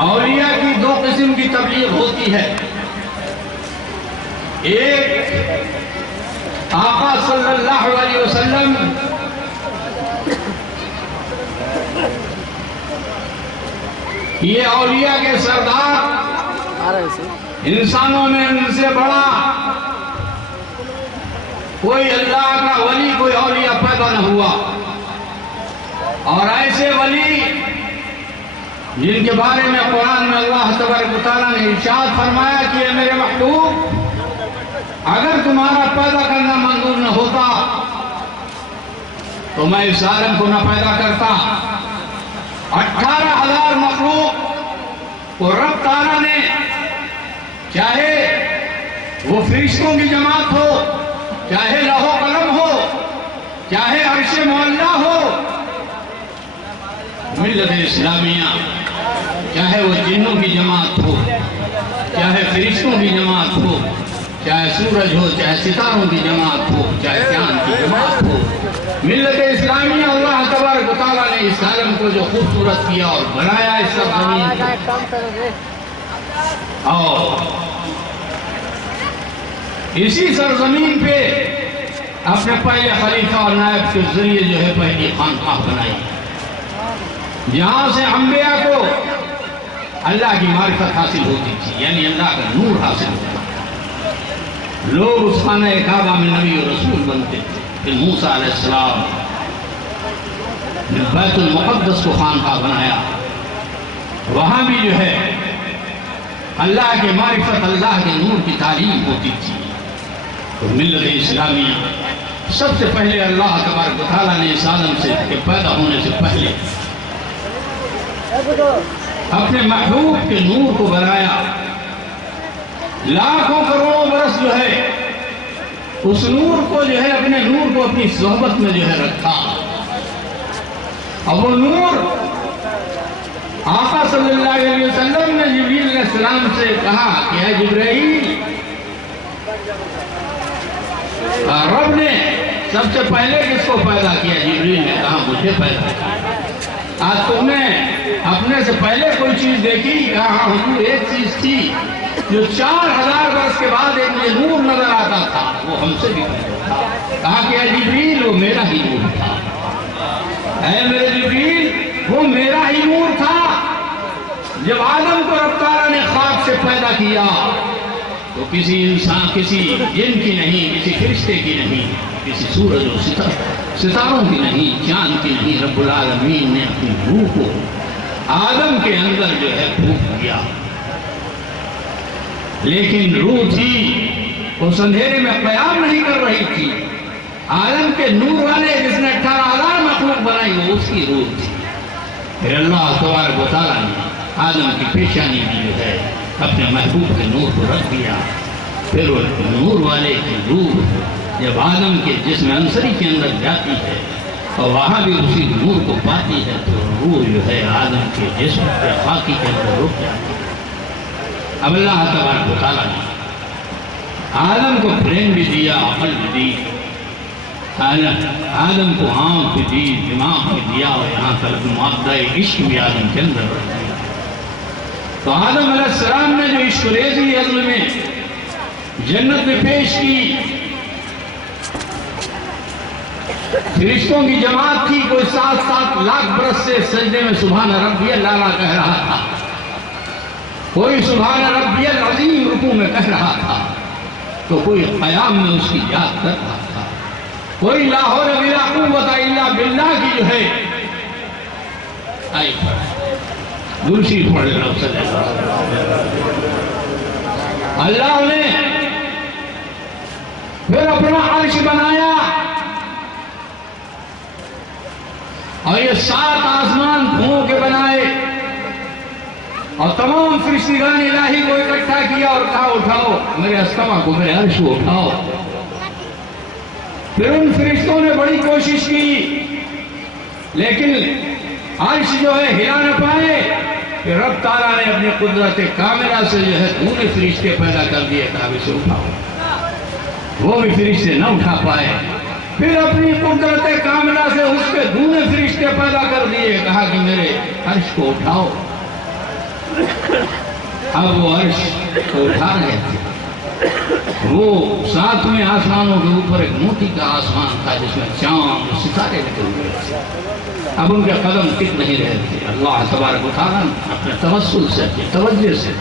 اولیاء کی دو قسم کی تبلیغ ہوتی ہے. ایک آقا صلی اللہ علیہ وسلم یہ اولیاء کے سردار، انسانوں میں ان سے بڑا کوئی اللہ کا ولی، کوئی اولیاء پیدا نہ ہوا. اور ایسے ولی جن کے بارے میں قرآن میں اللہ تبارک و تعالیٰ نے ارشاد فرمایا کہ اے میرے محبوب، اگر تمہارا پیدا کرنا منظور نہ ہوتا تو میں اس عالم کو نہ پیدا کرتا. 18,000 مخلوق کو رب تعالیٰ نے، چاہے وہ فرشتوں کی جماعت ہو، چاہے لوح و قلم ہو، چاہے عرش معلیٰ ہو، ملت اسلامیہ، چاہے وہ جنوں کی جماعت ہو، چاہے فرشتوں کی جماعت ہو، چاہے سورج ہو، چاہے ستاروں کی جماعت ہو، چاہے چاند کی جماعت ہو، ملت اسلامیہ، اللہ تبارک و تعالیٰ نے اس عالم کو جو خوبصورت کیا اور بنایا اس سرزمین کو، اور اسی سرزمین پہ اپنے پہلے خلیفہ اور نائب کے ذریعے جو ہے پہلی خانقاہ بنائی، جہاں سے انبیاء کو اللہ کی معرفت حاصل ہوتی تھی، یعنی اللہ کا نور حاصل ہوتا. لوگ اس خانہ کعبہ میں نبی و رسول بنتے تھے. پھر موسیٰ علیہ السلام نے بیت المقدس کو خانقاہ بنایا، وہاں بھی جو ہے اللہ کے معرفت، اللہ کے نور کی تعلیم ہوتی تھی. تو ملت اسلامیہ سب سے پہلے اللہ تبارک و تعالیٰ نے اس عالم سے پیدا ہونے سے پہلے اپنے محبوب کے نور کو بنایا. لاکھوں کروڑوں برس جو ہے اس نور کو جو ہے، اپنے نور کو اپنی صحبت میں جو ہے رکھا. اور وہ نور آقا صلی اللہ علیہ وسلم نے جبریل علیہ السلام سے کہا کہ اے جبرائیل، رب نے سب سے پہلے کس کو پیدا کیا؟ جبریل نے کہا مجھے پیدا کیا. آج تم نے اپنے سے پہلے کوئی چیز دیکھی؟ کہا حضور ایک چیز تھی جو 4,000 برس کے بعد ایک یہ نور نظر آتا تھا، وہ ہم سے بھی پہلے تھا. کہا کہ اے جبریل وہ میرا ہی نور تھا. اے میرے جبریل وہ میرا ہی نور تھا. جب آدم کو رب تعالیٰ نے خاک سے پیدا کیا تو کسی انسان، کسی جن کی نہیں، کسی فرشتے کی نہیں، کسی سورج و ستاروں کی نہیں، چاند کی نہیں، رب العالمین نے اپنی روح کو آدم کے اندر جو ہے پھونک دیا. لیکن روح تھی اس اندھیرے میں قیام نہیں کر رہی تھی. عالم کے نور والے جس نے 18,000 مخلوق بنائی وہ اس کی روح تھی. پھر اللہ تبارک و تعالیٰ نے آدم کی پیشانی میں جو ہے اپنے محبوب کے نور کو رکھ دیا. پھر وہ نور والے کی روح جب آدم کے جسم عنصری کے اندر جاتی ہے اور وہاں بھی اسی نور کو پاتی ہے تو روح جو ہے آدم کے جسم کے خاکی کے اندر رک جاتی ہے. اب اللہ تبارک و تعالیٰ نے آدم کو برین بھی دیا، عقل بھی دی، آدم کو آنکھ بھی دی، دماغ بھی دیا، اور یہاں تک مادہ عشق بھی آدم کے اندر رکھ دیا. تو آدم علیہ السلام نے جو عشق ریزی عقل میں جنت میں پیش کی، فرشتوں کی جماعت تھی، کوئی 7 لاکھ برس سے سجدے میں سبحان ربی اللہ کہہ رہا تھا، کوئی سبحان ربی العظیم رکوع میں کہہ رہا تھا، تو کوئی قیام میں اس کی یاد کر رہا تھا، کوئی لا حول ولا قوت الا باللہ کی جو ہے آئی درشی پڑھ رہا صلی اللہ نے پھر اپنا عرش بنایا اور یہ 7 آسمان بھون کے بنائے اور تمام فرشتگان الہی کو اکٹھا کیا اور کہا اٹھاؤ میرے استوا کو، میرے عرش کو اٹھاؤ. پھر ان فرشتوں نے بڑی کوشش کی لیکن عرش جو ہے ہلا نہ پائے. پھر رب تعالیٰ نے اپنی قدرت کاملہ سے جو ہے دونے فرشتے پیدا کر دیے، کہا اسے اٹھاؤ. وہ بھی فرشتے نہ اٹھا پائے. پھر اپنی قدرت کاملہ سے اس کے دونے فرشتے پیدا کر دیے، کہا کہ میرے عرش کو اٹھاؤ. اب وہ عرش کو اٹھا رہے تھے. وہ ساتویں آسمانوں کے اوپر ایک موتی کا آسمان تھا جس میں چاند ستارے لگے ہوئے تھے. اب ان کے قدم ٹک نہیں رہے تھے. اللہ تبارک و تعالیٰ اپنے توسل سے اپنی توجہ سے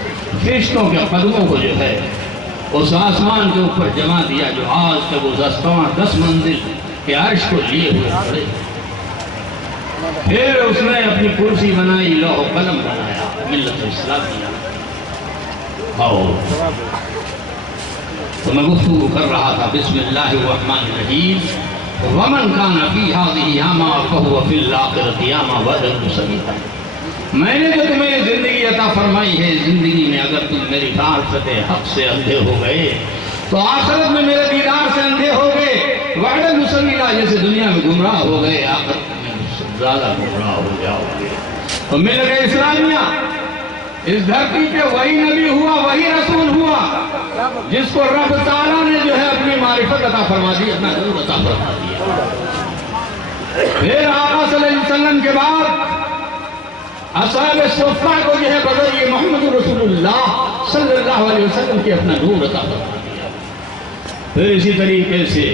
فرشتوں کے قدموں کو جو ہے اس آسمان کے اوپر جما دیا جو آج تک وہ 10 منزل کے عرش کو لیے ہوئے کھڑے. پھر اس نے اپنی کرسی بنائی, لوح و قلم بنایا, ملت اسلامیہ. اور تو میں گفتگو کر رہا تھا بسم اللہ الرحمن الرحیم. ومن کان فی ہذہ اعمی فہو فی الآخرۃ اعمی وَأَضَلُّ سَبِیلًا. میں نے جو تمہیں یہ زندگی عطا فرمائی ہے, زندگی میں اگر تم میری معرفت حق سے اندھے ہو گئے تو آخرت میں میرے دیدار سے اندھے ہو گئے. وَأَضَلُّ سَبِیلًا, جیسے دنیا میں گمراہ ہو گئے آخرت میں زیادہ گمراہ ہو جاؤ گے. تو ملت اسلامیہ اس دھرتی پہ وہی نبی ہوا, وہی رسول ہوا جس کو رب تعالیٰ نے جو ہے اپنی معرفت عطا فرما دی, اپنا نور عطا فرما دیا. پھر آقا صلی اللہ علیہ وسلم کے بعد اصحاب صفہ کو جو ہے بذریعہ محمد رسول اللہ صلی اللہ علیہ وسلم کے اپنا نور عطا فرما دیا. پھر اسی طریقے سے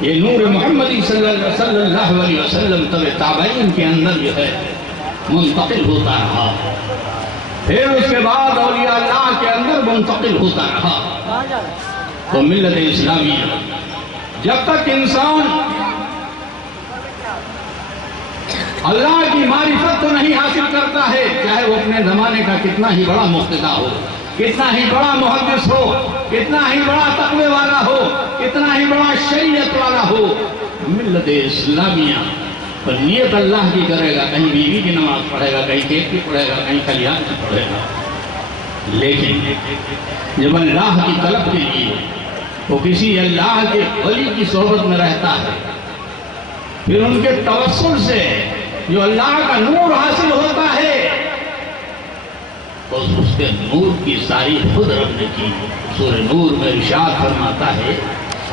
یہ نور محمدی صلی اللہ علیہ وسلم تبع تابعین کے اندر جو ہے منتقل ہوتا رہا. پھر اس کے بعد اولیاء اللہ کے اندر منتقل ہوتا رہا. تو ملت اسلامیہ جب تک انسان اللہ کی معرفت کو نہیں حاصل کرتا ہے, چاہے وہ اپنے زمانے کا کتنا ہی بڑا مقتدی ہو, کتنا ہی بڑا محدث ہو, کتنا ہی بڑا تقوی والا ہو, کتنا ہی بڑا شریعت والا ہو, ملت اسلامیہ پر نیت اللہ کی کرے گا, کہیں بیوی کی نماز پڑھے گا, کہیں کیک کی پڑھے گا, کہیں کلیان کی پڑھے گا. لیکن جب اللہ کی طلب کے لیے وہ کسی اللہ کے ولی کی صحبت میں رہتا ہے, پھر ان کے توسل سے جو اللہ کا نور حاصل ہوتا ہے تو اس کے نور کی ساری خود رب نے کی. سورہ نور میں ارشاد فرماتا ہے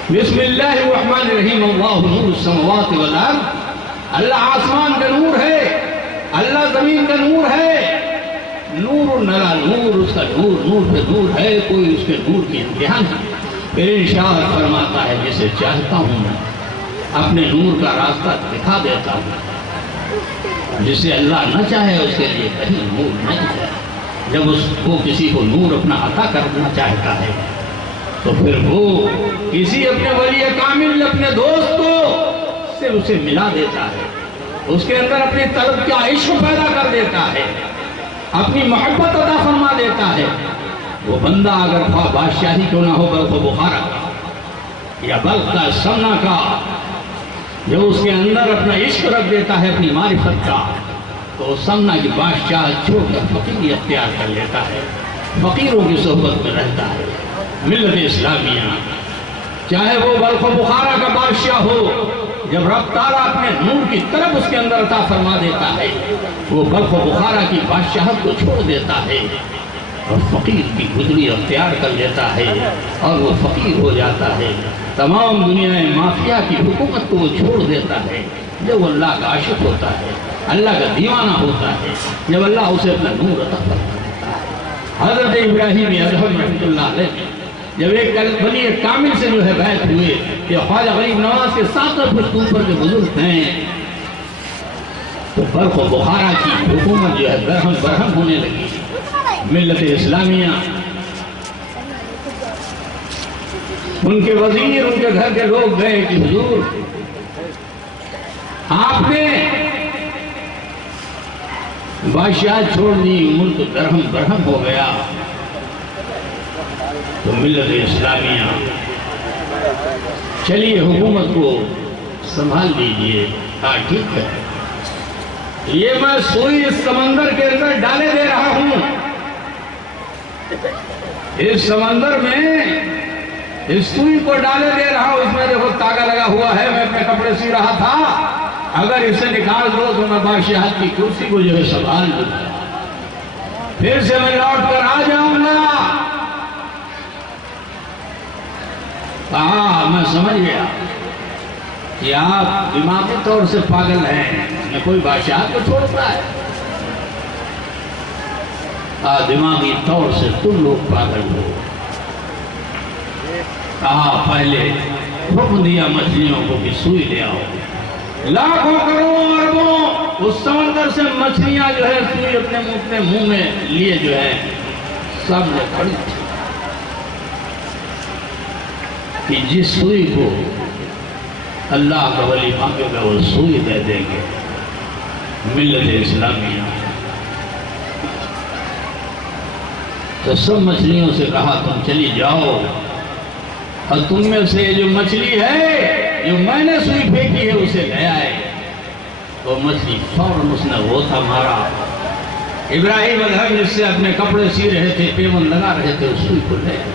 بسم اللہ الرحمن الرحیم اللہ نور السماوات والارض. اللہ آسمان کا نور ہے, اللہ زمین کا نور ہے. نور نرا نور, اس کا نور نور پہ نور ہے, کوئی اس کے نور کی انتہا نہیں. پھر ارشاد فرماتا ہے جسے چاہتا ہوں میں اپنے نور کا راستہ دکھا دیتا ہوں, جسے اللہ نہ چاہے اس کے لیے کہیں نور نہیں ہے. جب اس کو کسی کو نور اپنا عطا کرنا چاہتا ہے تو پھر وہ کسی اپنے ولی کامل اپنے دوست کو سے اسے ملا دیتا ہے, اس کے اندر اپنی طلب کا عشق پیدا کر دیتا ہے, اپنی محبت عطا فرما دیتا ہے. وہ بندہ اگر خواہ بادشاہی کیوں نہ ہو, بلخ و بخارا کا یا بلخ کا سمنا کا, جو اس کے اندر اپنا عشق رکھ دیتا ہے اپنی معرفت کا, تو سمنا کی بادشاہ چھوڑ کر فقیری اختیار کر لیتا ہے, فقیروں کی صحبت میں رہتا ہے. ملت اسلامیہ چاہے وہ بلخ و بخارا کا بادشاہ ہو, جب رب تعالیٰ اپنے نور کی طرف اس کے اندر عطا فرما دیتا ہے وہ بلخ و بخارا کی بادشاہت کو چھوڑ دیتا ہے اور فقیر کی گزری اختیار کر لیتا ہے, اور وہ فقیر ہو جاتا ہے. تمام دنیا مافیا کی حکومت کو وہ چھوڑ دیتا ہے. جب اللہ کا عاشق ہوتا ہے, اللہ کا دیوانہ ہوتا ہے, جب اللہ اسے اپنا نور عطا فرما دیتا ہے. حضرت ابراہیم ادھم رحمۃ اللہ علیہ جب ایک بنی کامل سے جو ہے بیعت ہوئے کہ خواجہ غریب نواز کے 7 فٹ اوپر کے بزرگ ہیں, تو بلخ و بخارا کی حکومت جو ہے برہم برہم ہونے لگی. ملت اسلامیہ ان کے وزیر, ان کے گھر کے لوگ گئے کہ حضور آپ نے بادشاہ چھوڑ دی, ملک درہم برہم ہو گیا. تو ملت اسلامیہ چلیے حکومت کو سنبھال لیجئے. کہا ٹھیک ہے, یہ میں سوئی اس سمندر کے اندر ڈالے دے رہا ہوں. اس سمندر میں اس سوئی کو ڈالے دے رہا ہوں, اس میں دیکھو تاگا لگا ہوا ہے, میں اپنے کپڑے سی رہا تھا, اگر اسے نکال دو تو میں بادشاہت کی کرسی کو جو ہے سنبھال لوں, پھر سے میں لوٹ کر آ جاؤں گا. کہا میں سمجھ گیا کہ آپ دماغی طور سے پاگل ہیں, میں کوئی بادشاہ کو چھوڑتا ہے. دماغی طور سے تم لوگ پاگل ہو۔ کہا پہلے حکم دیا مچھلیوں کو کہ سوئی لے آؤ، لاکھوں کروڑوں اربوں اس سمندر سے مچھلیاں جو ہے سوئی اپنے منہ میں لیے جو ہے سب نے کھڑی تھی کہ جس سوئی کو اللہ کا ولی مانگے گا وہ سوئی دے دیں گے۔ ملت اسلامیہ تو سب مچھلیوں سے کہا تم چلی جاؤ، اور تم میں سے جو مچھلی ہے جو میں نے سوئی پھینکی ہے اسے لے آئے۔ وہ مچھلی فوراً اس نے غوطہ مارا۔ ابراہیم ادھم جس سے اپنے کپڑے سی رہے تھے، پیون لگا رہے تھے، اس سوئی کو لے آئے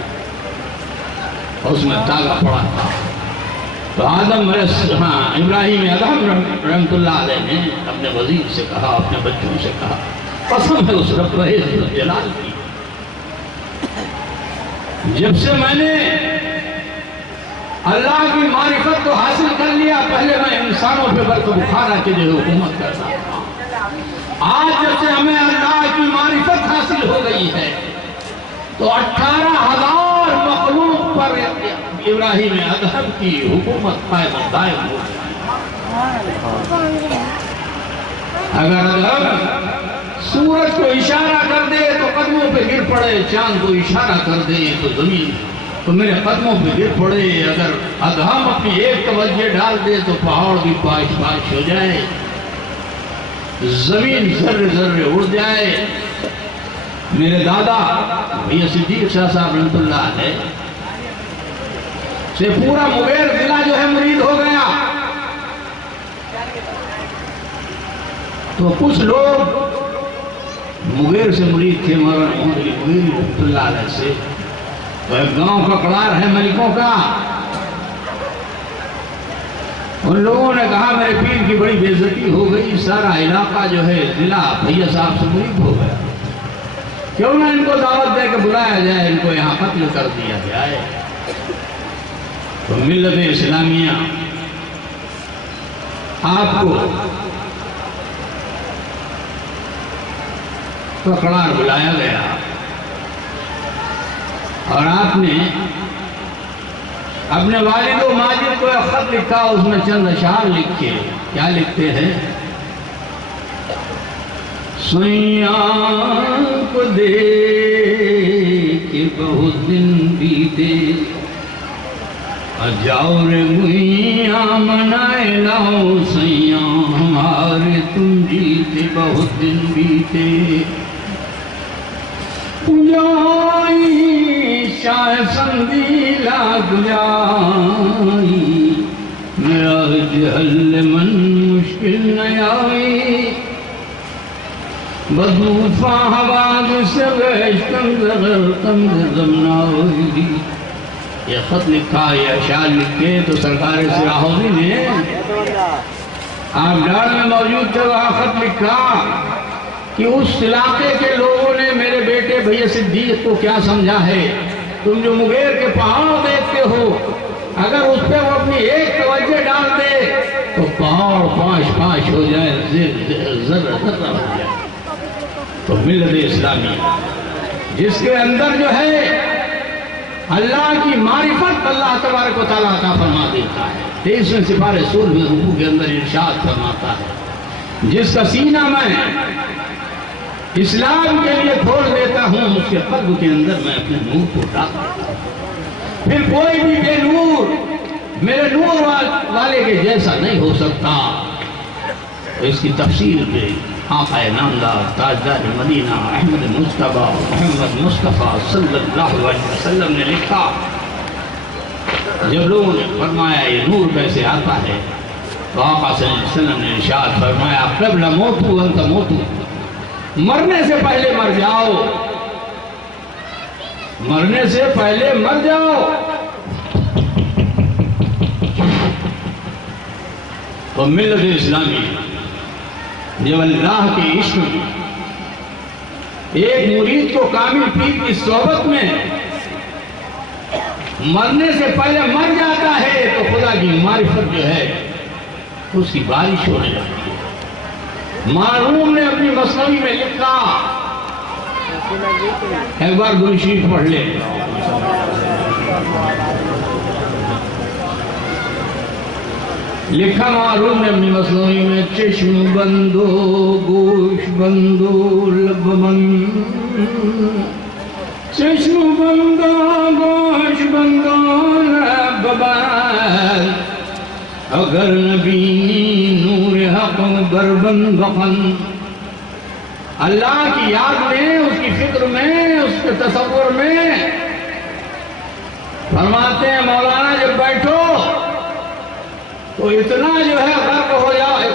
اور اس میں داغا پڑا تھا۔ تو ابراہیم ادھم رحمت اللہ علیہ نے اپنے وزیر سے کہا، اپنے بچوں سے کہا، قسم ہے اس رب عزت جلال کی، جب سے میں نے اللہ کی معرفت کو حاصل کر لیا، پہلے میں انسانوں پہ برق بخارا کے جو حکومت کرتا تھا، آج جب سے ہمیں اللہ کی معرفت حاصل ہو گئی ہے تو 18,000 مخلوق پر ابراہیم ادھم کی حکومت قائم و دائم ہو گئی۔ اگر ادھم سورج کو اشارہ کر دے تو قدموں پہ گر پڑے، چاند کو اشارہ کر دے تو زمین تو میرے قدموں پہ گر پڑے، اگر ادھم اپنی ایک توجہ ڈال دے تو پہاڑ بھی پاش پاش ہو جائے، زمین ذرے ذرے اڑ جائے۔ میرے دادا بھیا صدیق شاہ صاحب رحمت اللہ علیہ سے پورا مغیر ضلع جو ہے مرید ہو گیا، تو کچھ لوگ مغیر سے مرید تھے، مولانا محمد علی مغیری رحمت اللہ علیہ سے، وہ ایک گاؤں کا کڑار ہے ملکوں کا۔ ان لوگوں نے کہا میرے پیر کی بڑی بے عزتی ہو گئی، سارا علاقہ جو ہے ضلع بھیا صاحب سے مرید ہو گیا، کیوں نہ ان کو دعوت دے کے بلایا جائے، ان کو یہاں قتل کر دیا جائے۔ تو ملت اسلامیہ آپ کو کڑار بلایا گیا اور آپ نے اپنے والد و ماجد کو ایک خط لکھا، اس میں چند اشعار لکھے۔ کیا لکھتے ہیں؟ سوئیاں کو دے کے بہت دن بیتے، جاؤ رے گوئیاں منائے لاؤ سیاں، ہمارے تم جیتے بہت دن بیتے۔ جائی شاہ سندی لاگ جائی، میرا جہل من مشکل نہ آئی، بدوفا حواد سے ویشتن زغر تند زمنائی۔ یہ خط لکھا، یہ اشعار لکھے تو سرکار سراہوی نے آپ ڈار میں موجود تھے، وہاں خط لکھا کہ اس علاقے کے لوگوں نے میرے بیٹے بھیا صدیق کو کیا سمجھا ہے، تم جو مغیر کے پہاڑ دیکھتے ہو، اگر اس پہ وہ اپنی ایک توجہ ڈال دے تو پہاڑ پاش پاش ہو جائے، ذرہ ذرہ ہو جائے۔ تو ملت اسلامی جس کے اندر جو ہے اللہ کی معرفت اللہ تبارک و تعالیٰ عطا فرما دیتا ہے۔ 23ویں سپارہ سورہ میں رکوع کے اندر ارشاد فرماتا ہے، جس کا سینہ میں اسلام کے لیے کھول دیتا ہوں، اس کے قلب کے اندر میں اپنے نور کو ڈال دیتا ہوں، پھر کوئی بھی بے نور میرے نور والے کے جیسا نہیں ہو سکتا۔ اس کی تفسیر میں آقا نامدار تاجدار مدینہ احمد مصطفیٰ محمد مصطفیٰ صلی اللہ علیہ وسلم نے لکھا، جب لوگوں نے فرمایا یہ نور کیسے آتا ہے تو آقا صلی اللہ علیہ وسلم نے ارشاد فرمایا، قبل موتو انت موتو، مرنے سے پہلے مر جاؤ، مرنے سے پہلے مر جاؤ۔ تو ملت اسلامی جب اللہ کے عشق میں ایک مرید کو کامل پیر کی صحبت میں مرنے سے پہلے مر جاتا ہے تو خدا کی معرفت جو ہے اس کی بارش ہونے لگتی ہے۔ معروم نے اپنی مثنوی میں لکھا ایک بار درود شریف پڑھ لے. لکھا معروف نے اپنی مصنوعی میں چشم بندو گوش بندو لب بند، چشم بندو گوش بندو لب بند، اگر نبی نور حق بربند بخن. اللہ کی یاد میں، اس کی فکر میں، اس کے تصور میں فرماتے ہیں مولانا جب بیٹھو تو اتنا جو ہے غرق ہو جائے.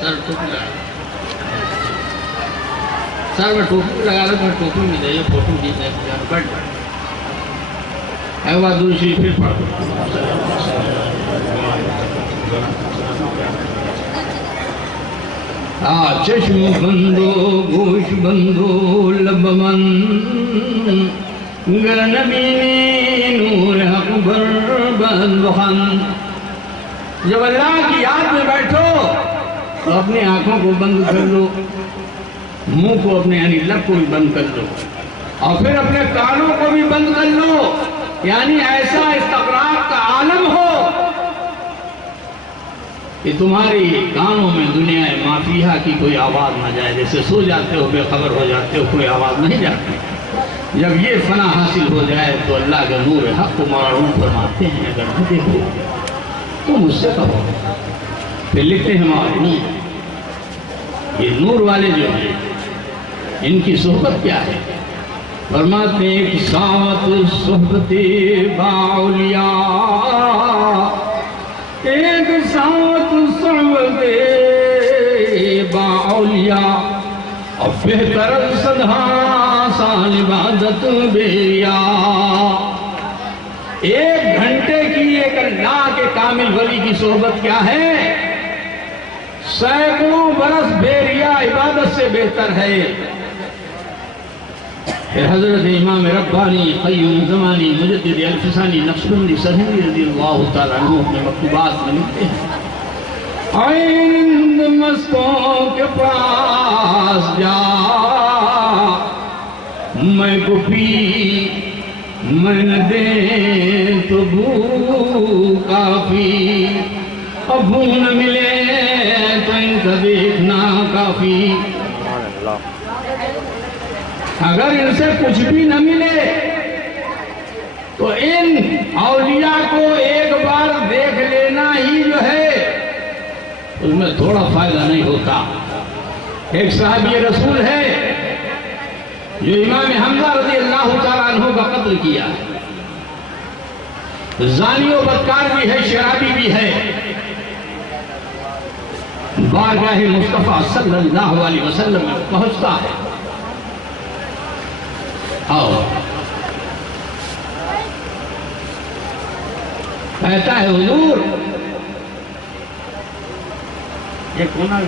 سر ٹوپی لگا، سر میں ٹوپی لگا رہا، میں ٹوپی میں دے فوٹو دی ہے بیٹھ. ایک بار دوسری پھر پڑھ. چشم بندو گوش بندو لب بند، گر نبی نور حق بربند بخن. جب اللہ کی یاد میں بیٹھو تو اپنی آنکھوں کو بند کر لو، منہ کو اپنے یعنی لب کو بھی بند کر لو، اور پھر اپنے کانوں کو بھی بند کر لو. یعنی ایسا استغراق کا عالم ہو کہ تمہاری کانوں میں دنیا مافیہ کی کوئی آواز نہ جائے. جیسے سو جاتے ہو، بے خبر ہو جاتے ہو، کوئی آواز نہیں جاتی. جب یہ فنا حاصل ہو جائے تو اللہ کا نور حق کو معروم فرماتے ہیں اگر نہ دیکھو تو مجھ سے کہو. پھر لکھتے ہیں معروم، یہ نور والے جو ہیں ان کی صحبت کیا ہے؟ فرماتے ہیں کہ ساوت صحبت باولیاء، ایک ساوت صحبت باولیاء، اور بہتر صدہا سال عبادت بیا. ایک گھنٹے کی ایک اللہ کے کامل ولی کی صحبت کیا ہے؟ سینکڑوں برس بیریا عبادت سے بہتر ہے. پھر حضرت امام ربانی قیوم زمانی مجدد الفسانی نقشبندی سرہندی رضی اللہ تعالیٰ عنہ اپنے مکتوبات میں لکھتے ہیں، عند مستوں کے پاس جا، میں کو پی میں نہ دے تو بھو کافی، اب بھو نہ ملے تو ان کا دیکھنا کافی. اگر ان سے کچھ بھی نہ ملے تو ان اولیاء کو ایک بار دیکھ لینا ہی جو ہے اس میں تھوڑا فائدہ نہیں ہوتا. ایک صحابی رسول ہے جو امام حمزہ رضی اللہ تعالیٰ عنہ کا قتل کیا، زانی و بدکار بھی ہے، شرابی بھی ہے. بارگاہ مصطفیٰ صلی اللہ علیہ وسلم میں پہنچتا ہے. کہتا ہے حضور یہ کونا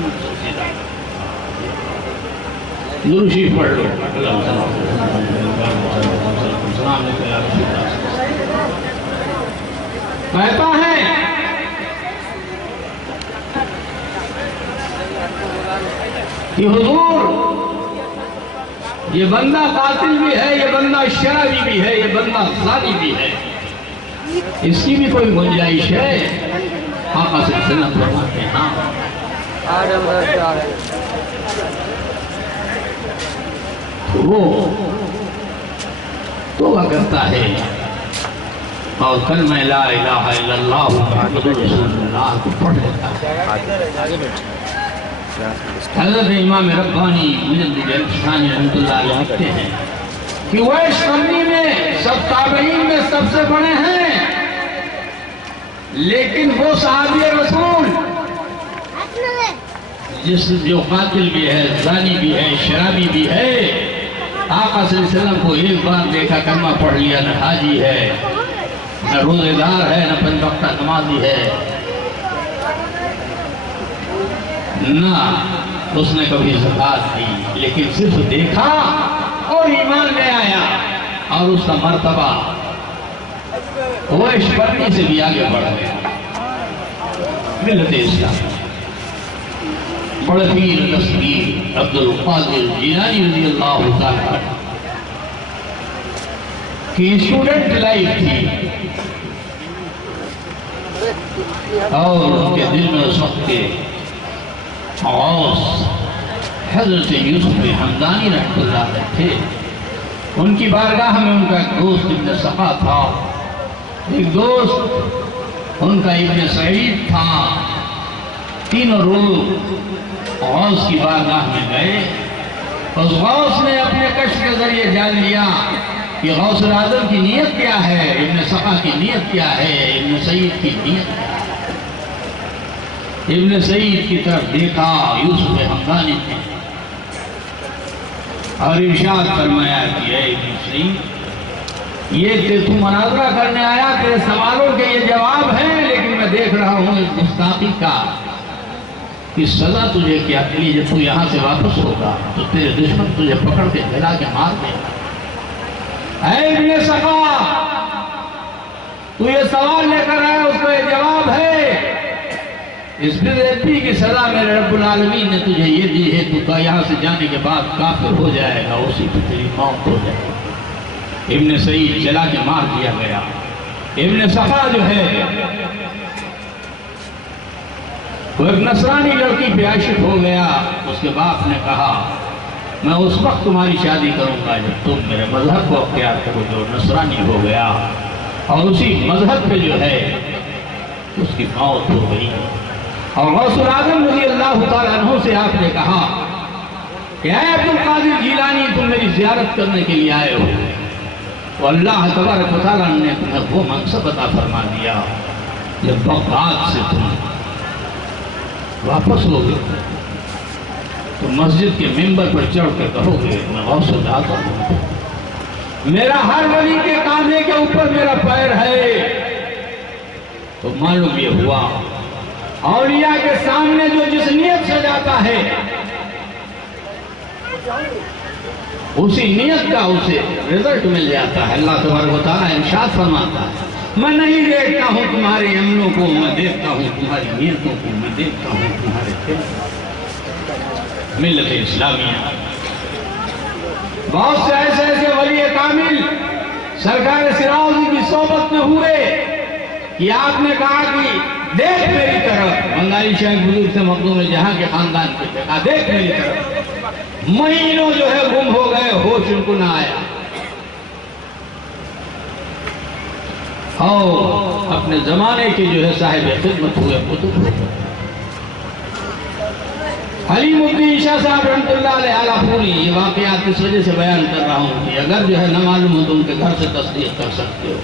درود شریف پڑھ لو. کہتا ہے کہ حضور یہ بندہ قاتل بھی ہے، یہ بندہ شرابی بھی ہے، یہ بندہ زانی بھی ہے، اس کی بھی کوئی گنجائش ہے؟ آقا صلی اللہ علیہ وسلم فرماتے ہیں ہاں. وہ توبہ کرتا ہے اور کلمہ لا الہ الا اللہ محمد رسول اللہ کو پڑھ لیتا ہے. حضرت امام ربانی مجدد الفسانی رحمۃ اللہ علیہ لکھتے ہیں کہ وہ اس قرنی میں سب تابعین میں سب سے بڑے ہیں، لیکن وہ صحابی رسول جو قاتل بھی ہے، زانی بھی ہے، شرابی بھی ہے، آقا صلی اللہ علیہ وسلم کو ایک بار دیکھا کلمہ پڑھ لیا، نہ حاجی ہے، نہ روزے دار ہے، نہ پنج وقتہ نمازی ہے، نہ اس نے کبھی زکات دی، لیکن صرف دیکھا اور ایمان لے آیا، اور اس کا مرتبہ وہ اس پرنی سے بھی آگے بڑھ گیا. ملت اسلام بڑے پیر دستگیر عبد القادر جیلانی رضی اللہ تعالیٰ کی اسٹوڈنٹ لائف تھی، اور ان کے دل میں اس وقت کے غوث حضرت یوسف حمدانی رحمۃ اللہ علیہ تھے۔ ان کی بارگاہ میں ان کا ایک دوست ابن سقا تھا، ایک دوست ان کا ابن سعید تھا۔ تینوں لوگ غوث کی بارگاہ میں گئے۔ اس غوث نے اپنے کشف کے ذریعے جان لیا کہ غوث العظم کی نیت کیا ہے، ابن سقا کی نیت کیا ہے، ابن سعید کی نیت کیا ہے۔ ابن سعید کی طرف دیکھا یوسف حمدانی نے اور ارشاد فرمایا کہ اے ابن سعید، یہ تو مناظرہ کرنے آیا، تیرے سوالوں کے یہ جواب ہیں، لیکن میں دیکھ رہا ہوں اس گستاخی کا کہ سزا تجھے کیا ملی۔ جب تو یہاں سے واپس ہوگا تو تیرے دشمن تجھے پکڑ کے جلا کے مار دے گا۔ اے ابن سقا، تو یہ سوال لے کر آیا، اس کا یہ جواب ہے، اس بے کی سزا میرے رب العالمین نے تجھے یہ دی ہے، تو یہاں سے جانے کے بعد کافر ہو جائے گا، اسی پہ تیری موت ہو جائے گا۔ ابن سعید جلا کے مار دیا گیا۔ ابن سقا جو ہے وہ ایک نصرانی لڑکی پہ عاشق ہو گیا۔ اس کے باپ نے کہا میں اس وقت تمہاری شادی کروں گا جب تم میرے مذہب کو اختیار کرو، جو نصرانی ہو گیا، اور اسی مذہب پہ جو ہے اس کی موت ہو گئی۔ اور غوث العظم رضی اللہ تعالیٰ عنہ سے آپ نے کہا کہ اے عبد القادر جیلانی، تم میری زیارت کرنے کے لیے آئے ہو، تو اللہ تبارک و تعالیٰ نے تمہیں وہ منصب عطا فرما دیا، جب بغداد سے تم واپس ہوگے تو مسجد کے ممبر پر چڑھ کے کہو گے میں غوث العظم ہوں، میرا ہر ولی کے کاندھے کے اوپر میرا پیر ہے۔ تو معلوم یہ ہوا اولیاء کے سامنے جو جس نیت سے جاتا ہے اسی نیت کا اسے رزلٹ مل جاتا ہے۔ اللہ تبارک و تعالیٰ ارشاد فرماتا ہے میں نہیں دیکھتا ہوں تمہارے عملوں کو، میں دیکھتا ہوں تمہاری نیتوں کو، میں دیکھتا ہوں تمہارے دل۔ ملت اسلامیہ بہت سے ایسے ولی کامل سرکار سراوزی کی صحبت میں ہوئے کہ آپ نے کہا کہ دیکھ میری طرف، بنگالی شیخ بزرگ سے مخدوم جہاں کے خاندان کے تھے، کہا دیکھ میری طرف۔ مہینوں جو ہے گم ہو گئے، ہوش ان کو نہ آیا، اور اپنے زمانے کے جو ہے صاحب خدمت ہوئے، قطب ہو گئے۔ حلیم الدین شاہ صاحب رحمۃ اللہ علیہ پوری یہ واقعات اس وجہ سے بیان کر رہا ہوں کہ اگر جو ہے نہ معلوم ہو تو ان کے گھر سے تصدیق کر سکتے ہو۔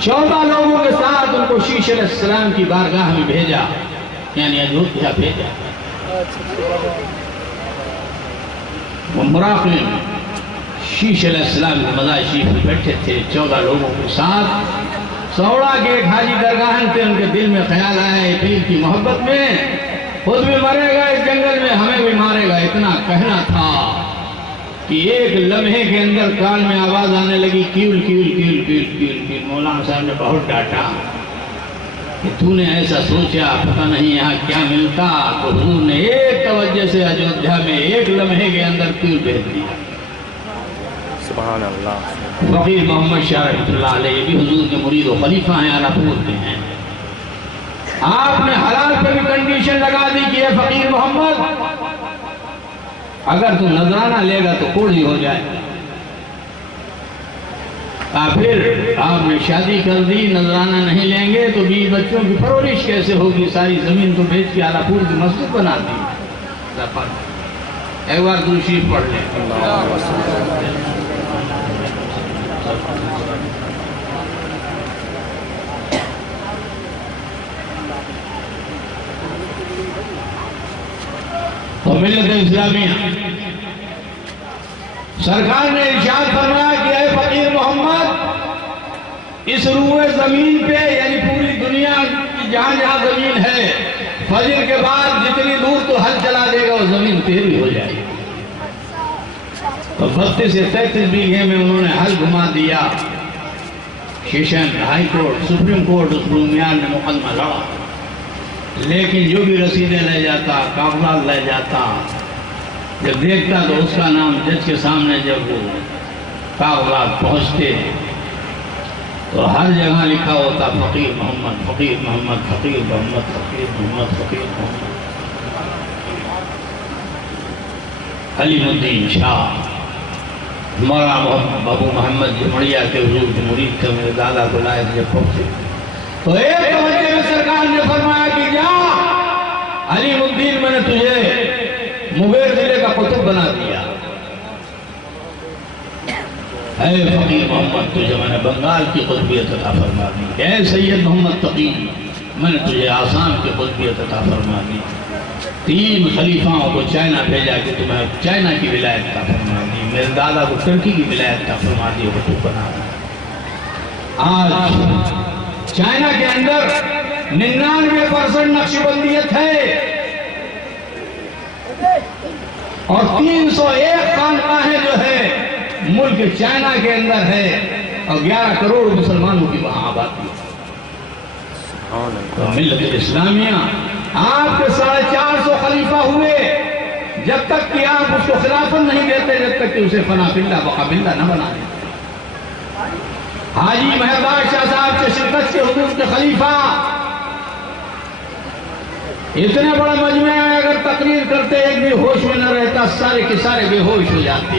14 لوگوں کے ساتھ ان کو شیش علیہ السلام کی بارگاہ میں بھیجا، یعنی ایودھیا بھیجا۔ وہ مراقبے میں شیش علیہ السلام کے مزار شریف میں بیٹھے تھے 14 لوگوں کے ساتھ۔ سوڑا کے ایک حاجی درگاہن تھے، ان کے دل میں خیال آیا پیر کی محبت میں خود بھی مرے گا اس جنگل میں، ہمیں بھی مارے گا۔ اتنا کہنا تھا کہ ایک لمحے کے اندر کان میں آواز آنے لگی کیول کیول کیول کیول کیول کیول۔ مولانا صاحب نے بہت ڈانٹا کہ تو نے ایسا سوچا، پتہ نہیں یہاں کیا ملتا، تو حضور نے ایک توجہ سے ایودھیا میں ایک لمحے کے اندر کیول بھیج دیا۔ سبحان اللہ۔ فقیر محمد شاہ رحمۃ اللہ علیہ یہ بھی حضور کے مرید و خلیفہ ہیں، اعلیٰ پور کے ہیں۔ آپ نے حلال پہ بھی کنڈیشن لگا دی کہ اے فقیر محمد اگر تو نذرانہ لے گا تو کوڑی ہو جائے گا۔ پھر آپ نے شادی کر دی، نذرانہ نہیں لیں گے تو 20 بچوں کی پرورش کیسے ہوگی؟ ساری زمین تو بیچ کے اعلیٰ پور کی مسجد بنا دی۔ ایک بار درود شریف پڑھ لیں۔ تو ملت اسلامیہ سرکار نے ارشاد فرمایا کہ اے فقیر محمد اس روئے زمین پہ یعنی پوری دنیا کی جہاں جہاں زمین ہے فجر کے بعد جتنی دور تو حل چلا دے گا وہ زمین تیری ہو جائے گی۔ تو 32 سے 33 بیگھے میں انہوں نے حل گھما دیا۔ Session high court supreme court اس درمیان میں مقدمہ لڑا، لیکن جو بھی رسیدیں لے جاتا، کاغذات لے جاتا، جب دیکھتا تو اس کا نام جج کے سامنے جب وہ کاغذات پہنچتے تو ہر جگہ لکھا ہوتا فقیر محمد، فقیر محمد، فقیر محمد، فقیر محمد، فقیر محمد۔ علیم الدین شاہ مولانا ابو محمد جمڑیا کے حضور کے مرید تھے، میرے دادا کو لائے جب پہنچے تو ایک توجہ میں سرکار نے فرمایا کہ جا علیم الدین، میں نے تجھے مغیر ضلع کا قطب بنا دیا، اے فقیر محمد تجھے میں نے بنگال کی قطبیت عطا فرما دی، اے سید محمد تقی میں نے تجھے آسام کی قطبیت عطا فرما دی، 3 خلیفاؤں کو چائنا بھیجا کہ تمہیں چائنا کی ولایت عطا فرما دی، میرے دادا کو ترکی کی ولایت عطا فرما دی، قطب بنا دی۔ آج چائنا کے اندر 99% نقشبندیت ہے اور 301 خانقاہیں جو ہے ملک چائنا کے اندر ہے اور 11 کروڑ مسلمانوں کی وہاں آبادی ہے۔ تو ملت اسلامیہ آپ کے 450 خلیفہ ہوئے، جب تک کہ آپ اس کو خلافت نہیں دیتے، جب تک کہ اسے فنا باللہ بقا باللہ نہ بنا دیں۔ حاجی مہردار شاہ صاحب کے شرکت کے حضور کے خلیفہ اتنے بڑے مجمع میں اگر تقریر کرتے ایک بھی ہوش میں نہ رہتا، سارے کے سارے بے ہوش ہو جاتے۔